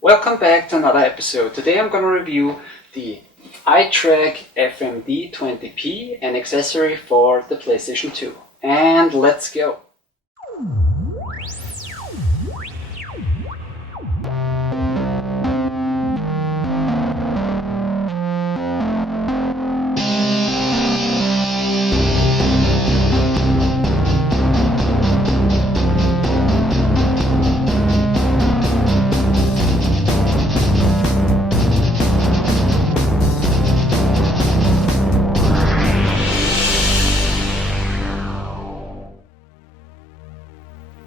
Welcome back to another episode. Today I'm going to review the iTrack FMD-20P, an accessory for the PlayStation 2. And let's go!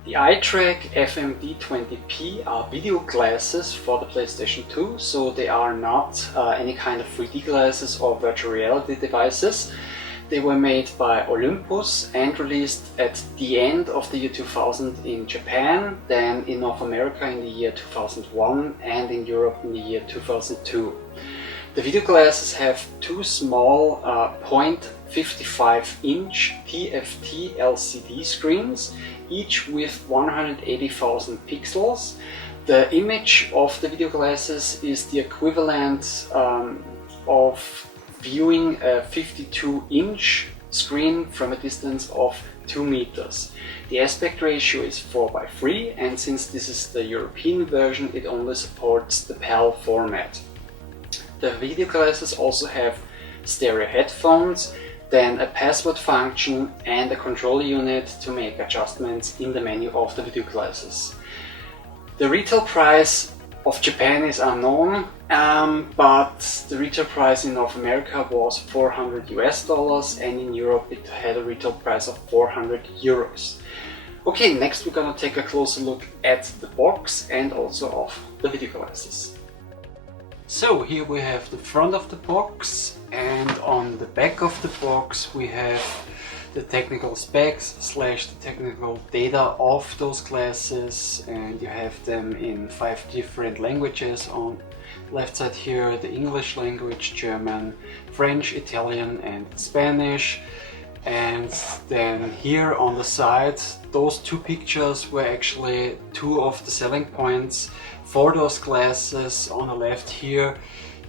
The iTrack FMD-20P are video glasses for the PlayStation 2, so they are not any kind of 3D glasses or virtual reality devices. They were made by Olympus and released at the end of the year 2000 in Japan, then in North America in the year 2001 and in Europe in the year 2002. The video glasses have two small 0.55-inch TFT LCD screens, each with 180,000 pixels. The image of the video glasses is the equivalent of viewing a 52-inch screen from a distance of 2 meters. The aspect ratio is 4:3, and since this is the European version, it only supports the PAL format. The video glasses also have stereo headphones, then a password function and a control unit to make adjustments in the menu of the video glasses. The retail price of Japan is unknown, but the retail price in North America was $400 and in Europe it had a retail price of 400 euros. Okay, next we're gonna take a closer look at the box and also of the video glasses. So here we have the front of the box, and on the back of the box we have the technical specs / the technical data of those glasses, and you have them in 5 different languages. On the left side here, the English language, German, French, Italian and Spanish. And then here on the side, those two pictures were actually two of the selling points for those glasses. On the left here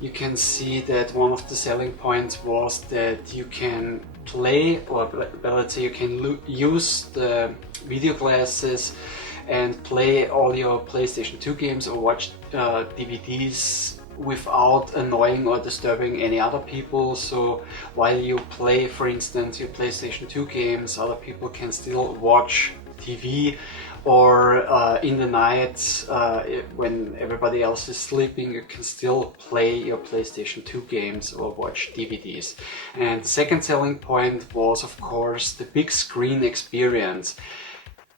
you can see that one of the selling points was that you can play, or let's say you can use the video glasses and play all your PlayStation 2 games or watch DVDs without annoying or disturbing any other people. So while you play, for instance, your PlayStation 2 games, other people can still watch TV, or in the night when everybody else is sleeping, you can still play your PlayStation 2 games or watch DVDs. And the second selling point was, of course, the big screen experience.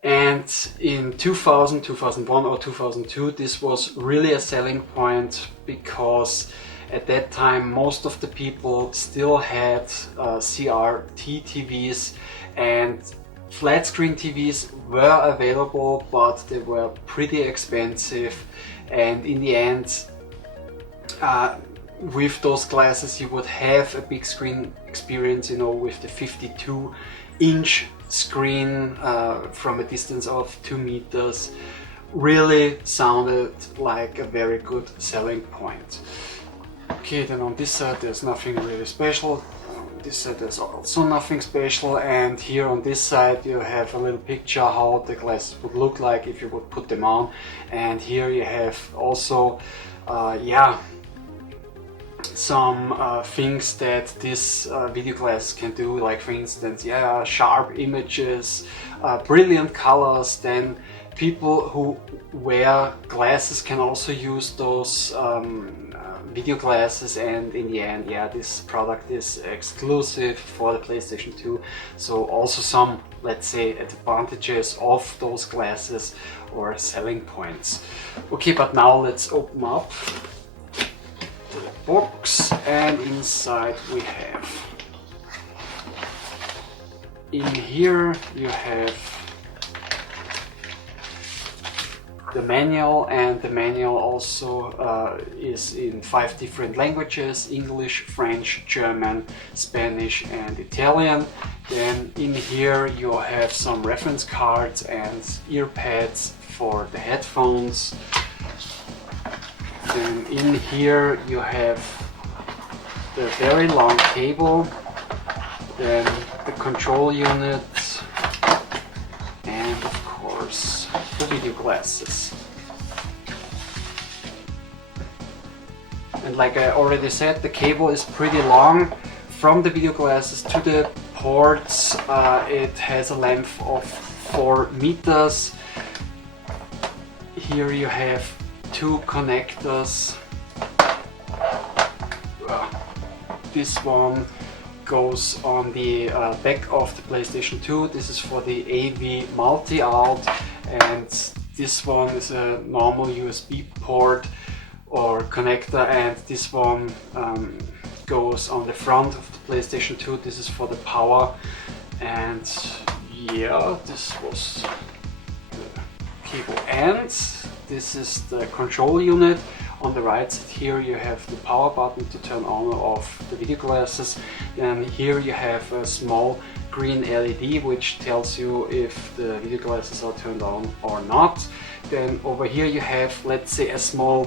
And in 2000, 2001 or 2002, this was really a selling point, because at that time most of the people still had CRT TVs, and flat screen TVs were available, but they were pretty expensive. And in the end, with those glasses you would have a big screen experience, you know, with the 52-inch screen from a distance of 2 meters. Really sounded like a very good selling point. Okay, then on this side there's nothing really special. On this side there's also nothing special, and here on this side you have a little picture how the glasses would look like if you would put them on. And here you have also some things that this video glass can do, like for instance, sharp images, brilliant colors. Then people who wear glasses can also use those video glasses, and in the end, this product is exclusive for the PlayStation 2. So also some, let's say, advantages of those glasses or selling points. Okay, but now let's open up the box, and inside we have, in here you have the manual, and the manual also is in 5 different languages: English, French, German, Spanish and Italian. Then in here you have some reference cards and ear pads for the headphones. Then in here you have the very long cable, then the control unit, and of course the video glasses. And like I already said, the cable is pretty long. From the video glasses to the ports, it has a length of 4 meters. Here you have 2 connectors. This one goes on the back of the PlayStation 2. This is for the AV multi-out, and this one is a normal USB port or connector, and this one goes on the front of the PlayStation 2. This is for the power, and yeah, this was the cable end. This is the control unit. On the right side here you have the power button to turn on or off the video glasses, and here you have a small green LED which tells you if the video glasses are turned on or not. Then over here you have, let's say, a small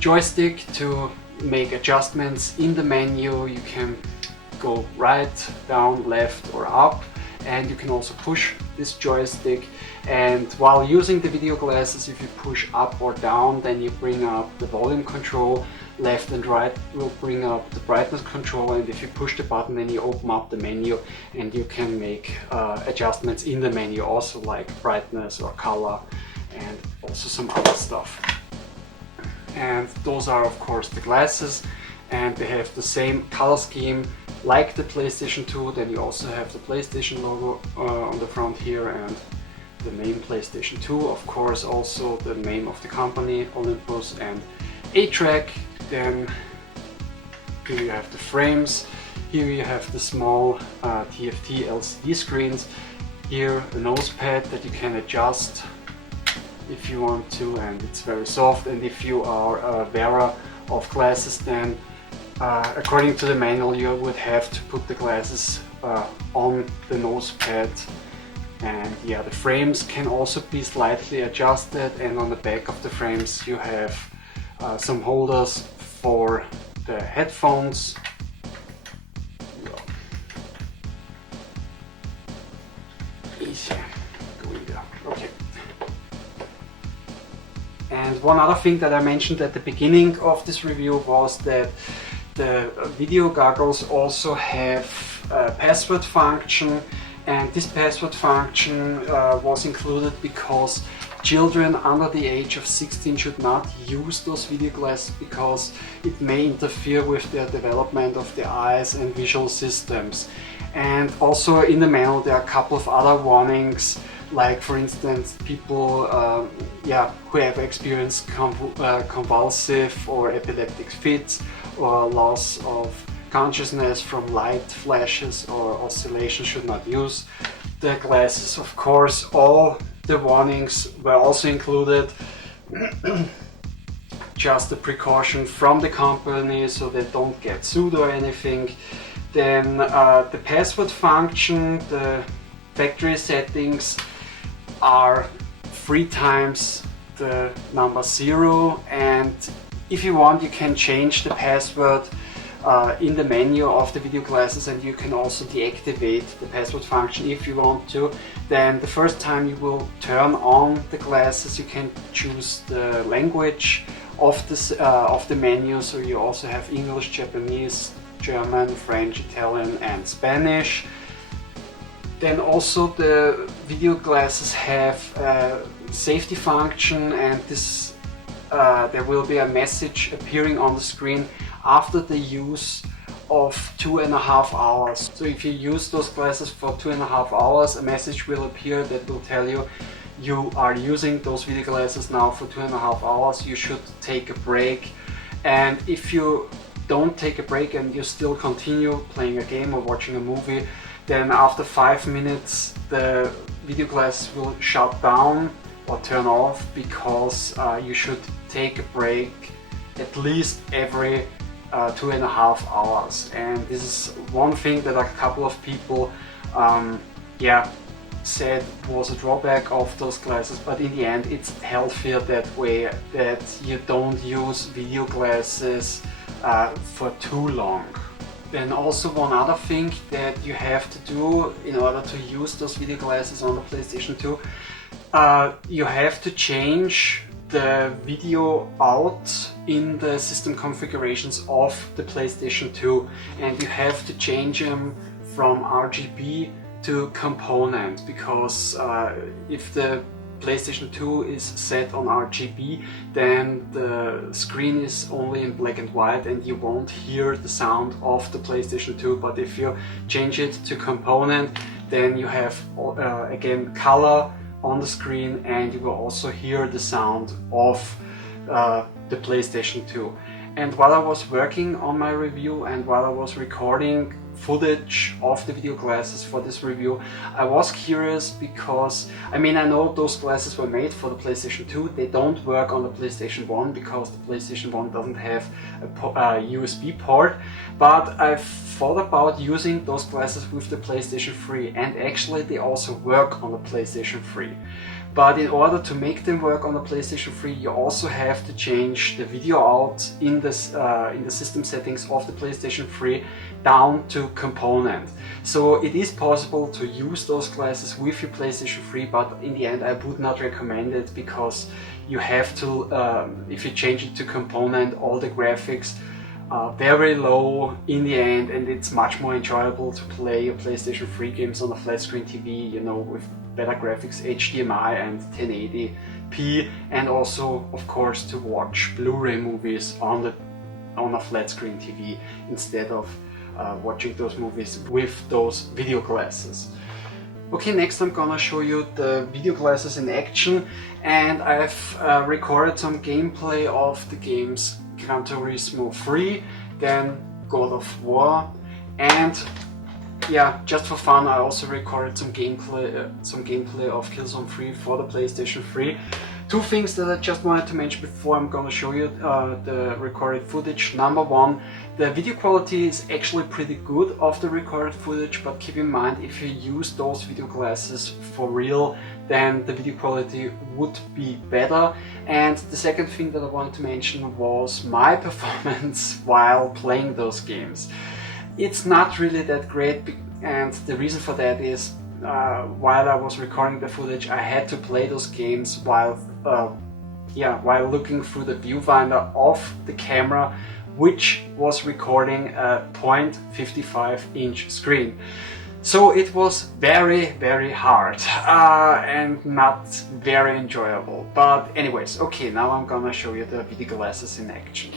joystick to make adjustments in the menu. You can go right, down, left or up, and you can also push this joystick. And while using the video glasses, if you push up or down, then you bring up the volume control. Left and right will bring up the brightness control, and if you push the button, then you open up the menu and you can make adjustments in the menu also, like brightness or color and also some other stuff. And those are of course the glasses, and they have the same color scheme like the PlayStation 2. Then you also have the PlayStation logo on the front here, and the name PlayStation 2, of course, also the name of the company, Olympus and A-Track. Then here you have the frames. Here you have the small TFT LCD screens. Here a nose pad that you can adjust if you want to, and it's very soft. And if you are a wearer of glasses, then according to the manual you would have to put the glasses on the nose pad. And yeah, the frames can also be slightly adjusted, and on the back of the frames you have some holders for the headphones. Easy. Okay. And one other thing that I mentioned at the beginning of this review was that the video goggles also have a password function. And this password function was included because children under the age of 16 should not use those video glasses, because it may interfere with their development of their eyes and visual systems. And also in the manual there are a couple of other warnings, like for instance people who have experienced convulsive or epileptic fits or loss of consciousness from light flashes or oscillations should not use the glasses. Of course, all the warnings were also included, just a precaution from the company so they don't get sued or anything. Then the password function, the factory settings are 3 times the number 0, and if you want you can change the password in the menu of the video glasses, and you can also deactivate the password function if you want to. Then the first time you will turn on the glasses you can choose the language of the menu, so you also have English, Japanese, German, French, Italian and Spanish. Then also the video glasses have a safety function, and this there will be a message appearing on the screen after the use of 2.5 hours. So if you use those glasses for 2.5 hours, a message will appear that will tell you you are using those video glasses now for 2.5 hours, you should take a break. And if you don't take a break and you still continue playing a game or watching a movie, then after 5 minutes the video glass will shut down or turn off, because you should take a break at least every 2.5 hours. And this is one thing that a couple of people said was a drawback of those glasses, but in the end it's healthier that way, that you don't use video glasses for too long. Then also one other thing that you have to do in order to use those video glasses on the PlayStation 2, you have to change the video out in the system configurations of the PlayStation 2, and you have to change them from RGB to component, because if the PlayStation 2 is set on RGB, then the screen is only in black and white and you won't hear the sound of the PlayStation 2. But if you change it to component, then you have again color on the screen, and you will also hear the sound of the PlayStation 2. And while I was working on my review and while I was recording footage of the video glasses for this review, I was curious because, I mean, I know those glasses were made for the PlayStation 2, they don't work on the PlayStation 1 because the PlayStation 1 doesn't have a USB port, but I've thought about using those glasses with the PlayStation 3, and actually they also work on the PlayStation 3. But in order to make them work on the PlayStation 3, you also have to change the video out in the system settings of the PlayStation 3 down to component. So it is possible to use those glasses with your PlayStation 3, but in the end I would not recommend it, because you have to, if you change it to component, all the graphics are very low in the end, and it's much more enjoyable to play your PlayStation 3 games on a flat screen TV, you know, with better graphics, HDMI and 1080p, and also of course to watch Blu-ray movies on a flat screen TV instead of watching those movies with those video glasses. Okay, next I'm gonna show you the video glasses in action, and I've recorded some gameplay of the games Gran Turismo 3, then God of War, and yeah, just for fun I also recorded some gameplay of Killzone 3 for the PlayStation 3. Two things that I just wanted to mention before I'm gonna show you the recorded footage. Number one, the video quality is actually pretty good of the recorded footage, but keep in mind, if you use those video glasses for real, then the video quality would be better. And the second thing that I wanted to mention was my performance while playing those games. It's not really that great, and the reason for that is while I was recording the footage, I had to play those games while looking through the viewfinder of the camera, which was recording a 0.55-inch screen. So it was very, very hard and not very enjoyable. But anyways, okay, now I'm gonna show you the video glasses in action.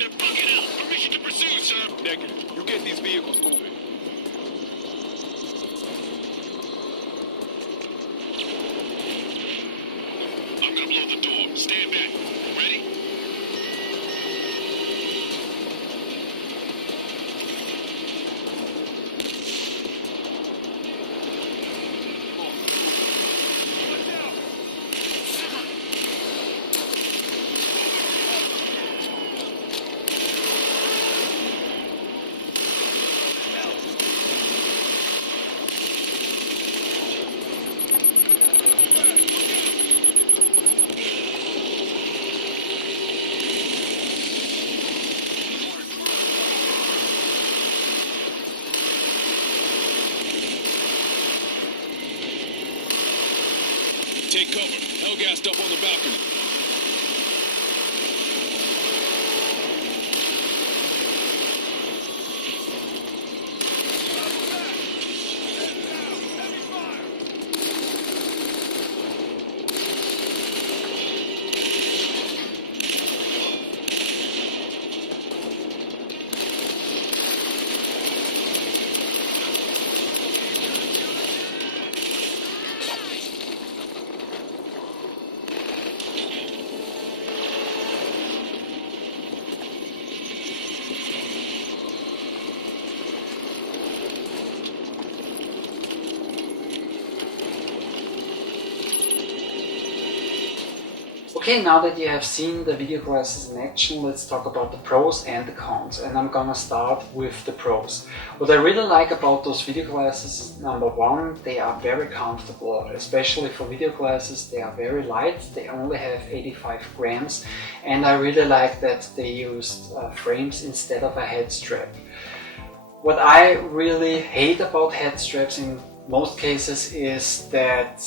They're bugging out. Permission to pursue, sir. Negative. You get these vehicles moving. I'm gonna blow the door. Stand back. Ready? Take cover. Hellgassed up on the balcony. Okay, now that you have seen the video glasses in action, let's talk about the pros and the cons. And I'm gonna start with the pros. What I really like about those video glasses is, number one, they are very comfortable, especially for video glasses. They are very light, they only have 85 grams, and I really like that they used frames instead of a head strap. What I really hate about head straps in most cases is that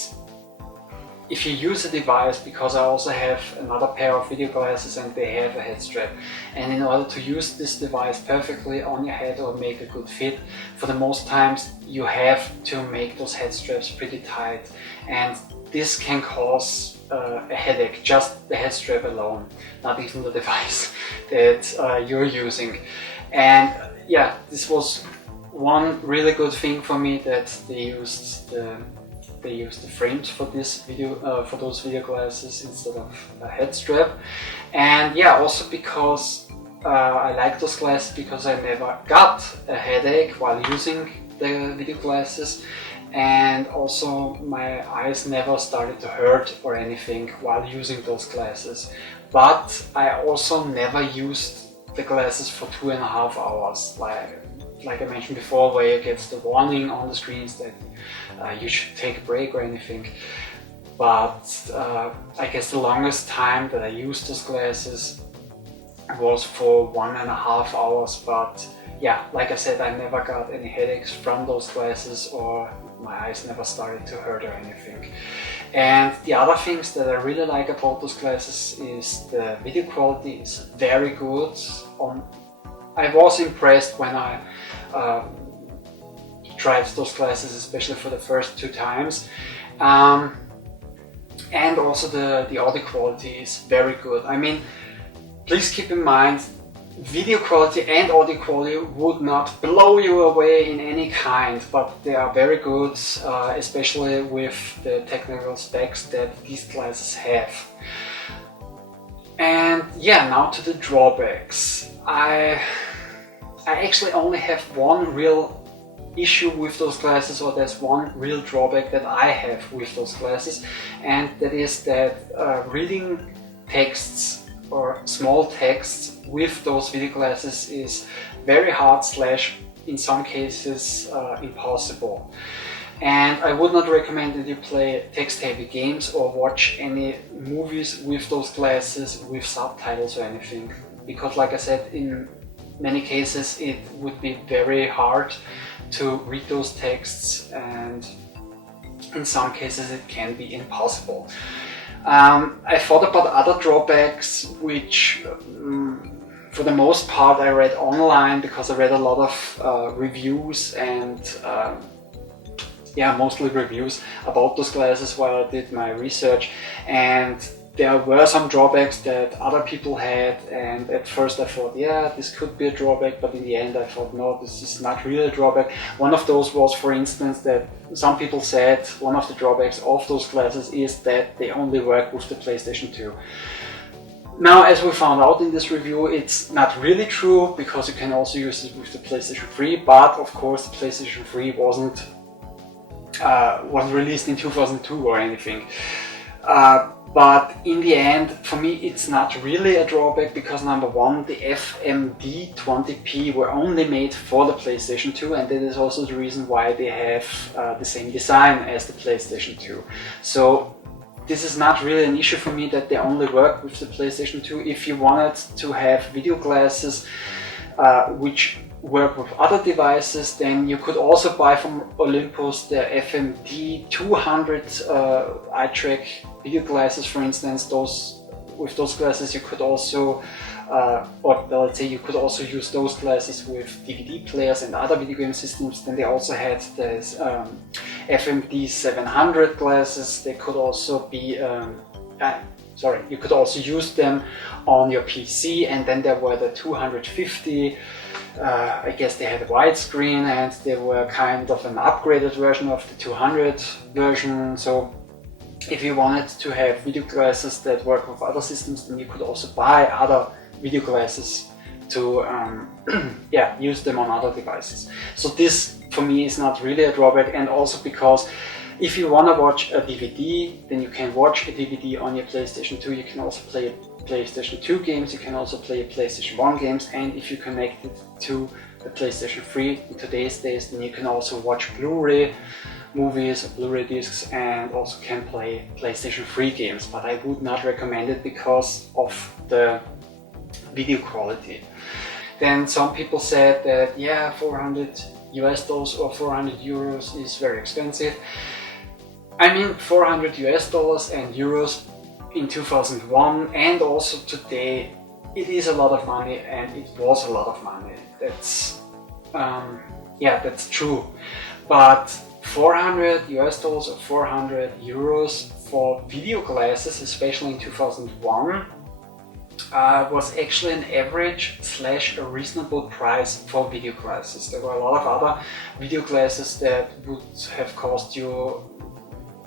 if you use a device, because I also have another pair of video glasses and they have a head strap, and in order to use this device perfectly on your head or make a good fit, for the most times you have to make those head straps pretty tight, and this can cause a headache, just the head strap alone, not even the device that you're using. And yeah, this was one really good thing for me, that they used the frames for this for those video glasses instead of a head strap. And yeah, also because I like those glasses because I never got a headache while using the video glasses, and also my eyes never started to hurt or anything while using those glasses. But I also never used the glasses for 2.5 hours, like I mentioned before, where it gets the warning on the screens that you should take a break or anything. But I guess the longest time that I used those glasses was for 1.5 hours. But yeah, like I said, I never got any headaches from those glasses, or my eyes never started to hurt or anything. And the other things that I really like about those glasses is the video quality is very good. I was impressed when I tried those glasses, especially for the first 2 times. And also the audio quality is very good. I mean, please keep in mind, video quality and audio quality would not blow you away in any kind, but they are very good, especially with the technical specs that these glasses have. And yeah, now to the drawbacks. I actually only have one real issue with those glasses, or there's one real drawback that I have with those glasses, and that is that reading texts or small texts with those video glasses is very hard / in some cases impossible. And I would not recommend that you play text-heavy games or watch any movies with those glasses with subtitles or anything, because like I said, in many cases it would be very hard to read those texts, and in some cases it can be impossible. I thought about other drawbacks, which for the most part I read online, because I read a lot of reviews and yeah, mostly reviews about those glasses while I did my research. And there were some drawbacks that other people had, and at first I thought, yeah, this could be a drawback, but in the end I thought, no, this is not really a drawback. One of those was, for instance, that some people said one of the drawbacks of those glasses is that they only work with the PlayStation 2. Now, as we found out in this review, it's not really true, because you can also use it with the PlayStation 3, but of course the PlayStation 3 wasn't released in 2002 or anything. But in the end, for me, it's not really a drawback, because number one, the FMD-20P were only made for the PlayStation 2, and that is also the reason why they have the same design as the PlayStation 2. So this is not really an issue for me that they only work with the PlayStation 2. If you wanted to have video glasses which work with other devices, then you could also buy from Olympus the FMD-200 eye track video glasses, for instance. With those glasses you could also, or let's say you could also use those glasses with DVD players and other video game systems. Then they also had this FMD-700 glasses. They could also be, you could also use them on your PC. And then there were the 250. I guess they had a widescreen, and they were kind of an upgraded version of the 200 version. So if you wanted to have video glasses that work with other systems, then you could also buy other video glasses to use them on other devices. So this for me is not really a drawback, and also because if you want to watch a DVD, then you can watch a DVD on your PlayStation 2. You can also play PlayStation 2 games, you can also play PlayStation 1 games, and if you connect it to the PlayStation 3 in today's days, then you can also watch Blu-ray movies or Blu-ray discs, and also can play PlayStation 3 games. But I would not recommend it because of the video quality. Then some people said that, yeah, $400 or 400 euros is very expensive. I mean, $400 and euros in 2001 and also today, it is a lot of money, and it was a lot of money. That's that's true. But $400 or 400 euros for video glasses, especially in 2001, was actually an average / a reasonable price for video glasses. There were a lot of other video glasses that would have cost you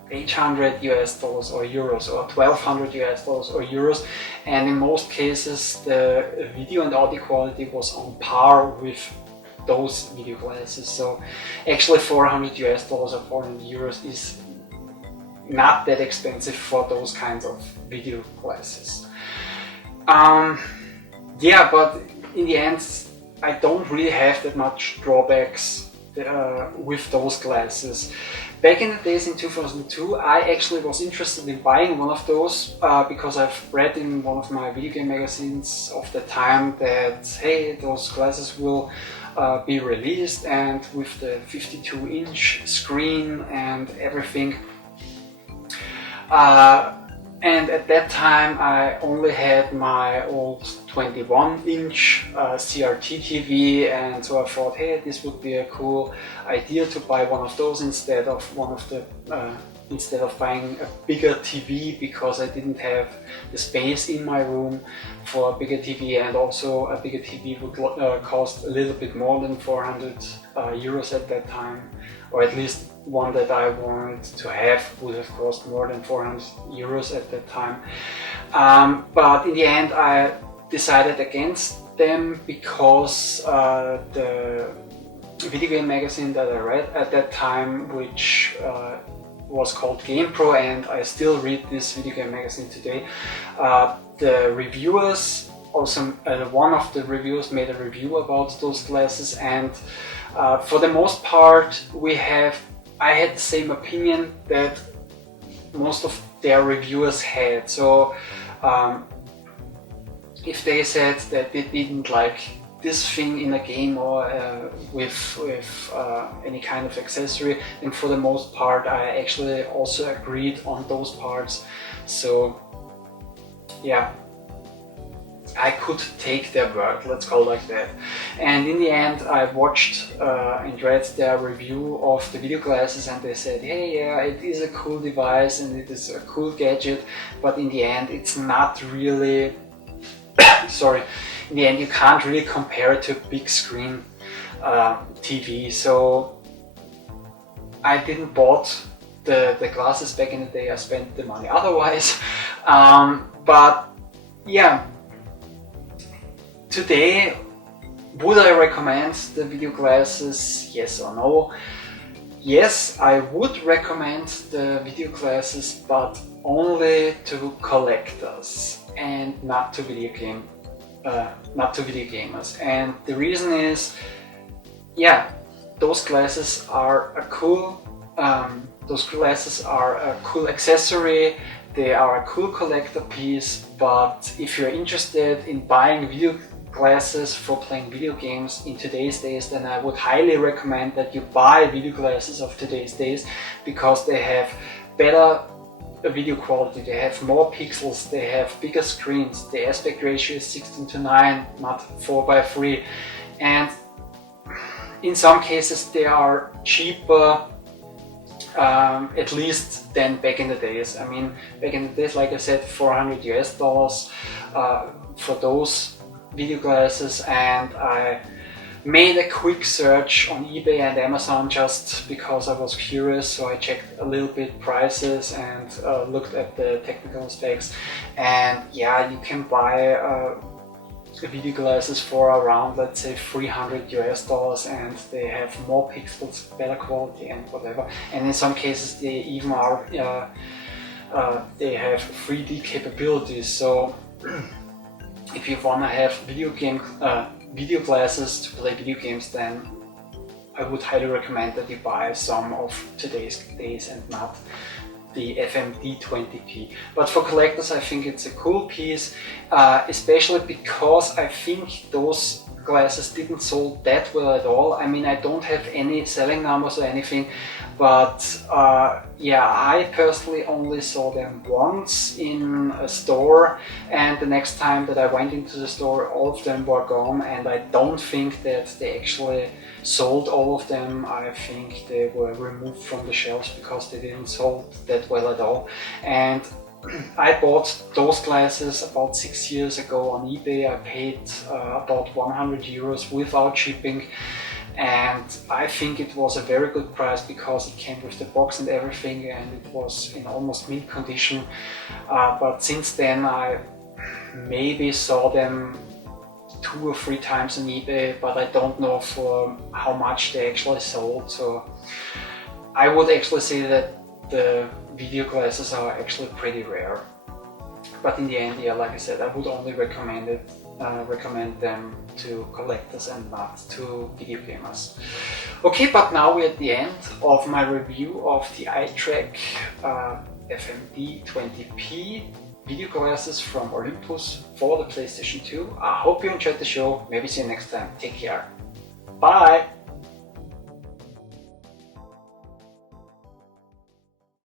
$800 or euros, or $1,200 or euros, and in most cases the video and audio quality was on par with those video glasses. So actually $400 or 400 euros is not that expensive for those kinds of video glasses. But in the end I don't really have that much drawbacks with those glasses. Back in the days in 2002, I actually was interested in buying one of those because I've read in one of my video game magazines of the time that, hey, those glasses will be released, and with the 52-inch screen and everything. And at that time I only had my old 21-inch CRT TV, and so I thought, hey, this would be a cool idea to buy one of those instead of buying a bigger TV, because I didn't have the space in my room for a bigger TV, and also a bigger TV would cost a little bit more than 400 euros at that time, or at least one that I wanted to have would have cost more than 400 euros at that time. But in the end I decided against them, because the video game magazine that I read at that time, which was called GamePro, and I still read this video game magazine today, the reviewers, also one of the reviewers made a review about those glasses, and for the most part I had the same opinion that most of their reviewers had. So if they said that they didn't like this thing in a game or with any kind of accessory, then for the most part I actually also agreed on those parts. So yeah, I could take their word, let's call it like that. And in the end, I watched and read their review of the video glasses, and they said, hey, yeah, it is a cool device and it is a cool gadget, but in the end, it's not really, sorry, in the end, you can't really compare it to a big screen TV. So I didn't bought the glasses back in the day. I spent the money otherwise. But yeah, today, would I recommend the video glasses? Yes or no? Yes, I would recommend the video glasses, but only to collectors and not to video gamers. And the reason is, yeah, those glasses are a cool accessory. They are a cool collector piece, but if you're interested in buying video glasses for playing video games in today's days, then I would highly recommend that you buy video glasses of today's days, because they have better video quality, they have more pixels, they have bigger screens, the aspect ratio is 16:9, not 4:3, and in some cases they are cheaper, at least than back in the days. I mean, back in the days, like I said, $400 for those video glasses, and I made a quick search on eBay and Amazon just because I was curious, so I checked a little bit prices and looked at the technical specs, and yeah, you can buy video glasses for around, let's say, $300, and they have more pixels, better quality and whatever, and in some cases they even are they have 3D capabilities. So if you want to have video glasses to play video games, then I would highly recommend that you buy some of today's days and not the FMD-20P. But for collectors, I think it's a cool piece, especially because I think those glasses didn't sold that well at all. I mean, I don't have any selling numbers or anything, but yeah, I personally only saw them once in a store, and the next time that I went into the store, all of them were gone, and I don't think that they actually sold all of them. I think they were removed from the shelves because they didn't sold that well at all. And I bought those glasses about 6 years ago on eBay. I paid about €100 without shipping, and I think it was a very good price because it came with the box and everything, and it was in almost mint condition. But since then I maybe saw them 2 or 3 times on eBay, but I don't know for how much they actually sold. So I would actually say that the video glasses are actually pretty rare. But in the end, yeah, like I said, I would only recommend them to collectors and not to video gamers. Okay, but now we're at the end of my review of the iTrack FMD-20P video glasses from Olympus for the PlayStation 2. I hope you enjoyed the show. Maybe see you next time. Take care. Bye!